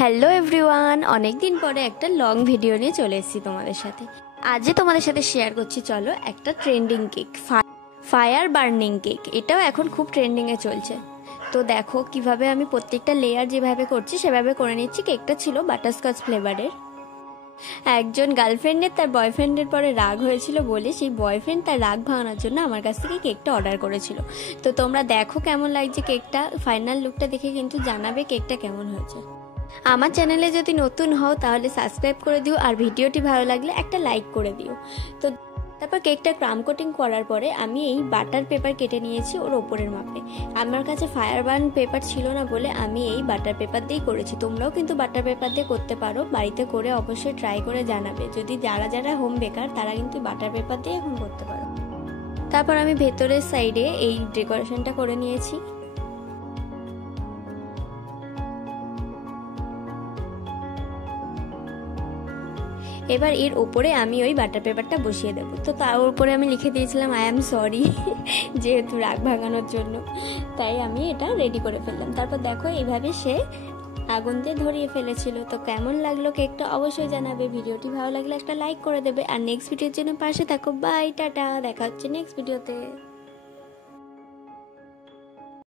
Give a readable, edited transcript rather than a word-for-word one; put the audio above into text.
Hello everyone, অনেক দিন পরে একটা লং ভিডিও নিয়ে চলে এসেছি তোমাদের সাথে। আজ তোমাদের সাথে শেয়ার করছি, চলো, একটা trending cake, fire burning cake. এটাও এখন খুব ট্রেন্ডিংয়ে চলছে। তো দেখো কিভাবে আমি প্রত্যেকটা লেয়ার যেভাবে করছি সেভাবে করে নিচ্ছি। কেকটা ছিল বাটারস্কচ ফ্লেভারের। একজন গার্লফ্রেন্ডের তার বয়ফ্রেন্ডের পরে রাগ হয়েছিল বলে সেই বয়ফ্রেন্ড তার রাগ ভাঙানোর জন্য আমার কাছ থেকে কেকটা অর্ডার করেছিল। তো তোমরা দেখো কেমন লাগছে কেকটা, ফাইনাল লুকটা দেখে কিন্তু জানাবে কেকটা কেমন হয়েছে। আমার চ্যানেলে যদি নতুন হও তাহলে সাবস্ক্রাইব করে দিও, আর ভিডিওটি ভালো লাগলে একটা লাইক করে দিও। তো তারপর কেকটা ক্রাম কোটিং করার পরে আমি এই বাটার পেপার কেটে নিয়েছি ওর ওপরের মাপে। আমার কাছে ফায়ার বার্ন পেপার ছিল না বলে আমি এই বাটার পেপার দিয়েই করেছি। তোমরাও কিন্তু বাটার পেপার দিয়ে করতে পারো, বাড়িতে করে অবশ্যই ট্রাই করে জানাবে। যদি যারা যারা হোম বেকার তারা কিন্তু বাটার পেপার দিয়ে এখন করতে পারো। তারপর আমি ভেতরের সাইডে এই ডেকোরেশনটা করে নিয়েছি। এবার এর উপরে আমি ওই বাটার পেপারটা বসিয়ে দেবো। তো তার উপরে আমি লিখে দিয়েছিলাম আই অ্যাম সরি, যেহেতু রাগ ভাঙানোর জন্য, তাই আমি এটা রেডি করে ফেললাম। তারপর দেখো এইভাবে সে আগুন দিয়ে ধরিয়ে ফেলেছিল। তো কেমন লাগলো কেকটা অবশ্যই জানাবে। ভিডিওটি ভালো লাগলে একটা লাইক করে দেবে, আর নেক্সট ভিডিওর জন্য পাশে থাকো। বাই, টাটা, দেখা হচ্ছে নেক্সট ভিডিওতে।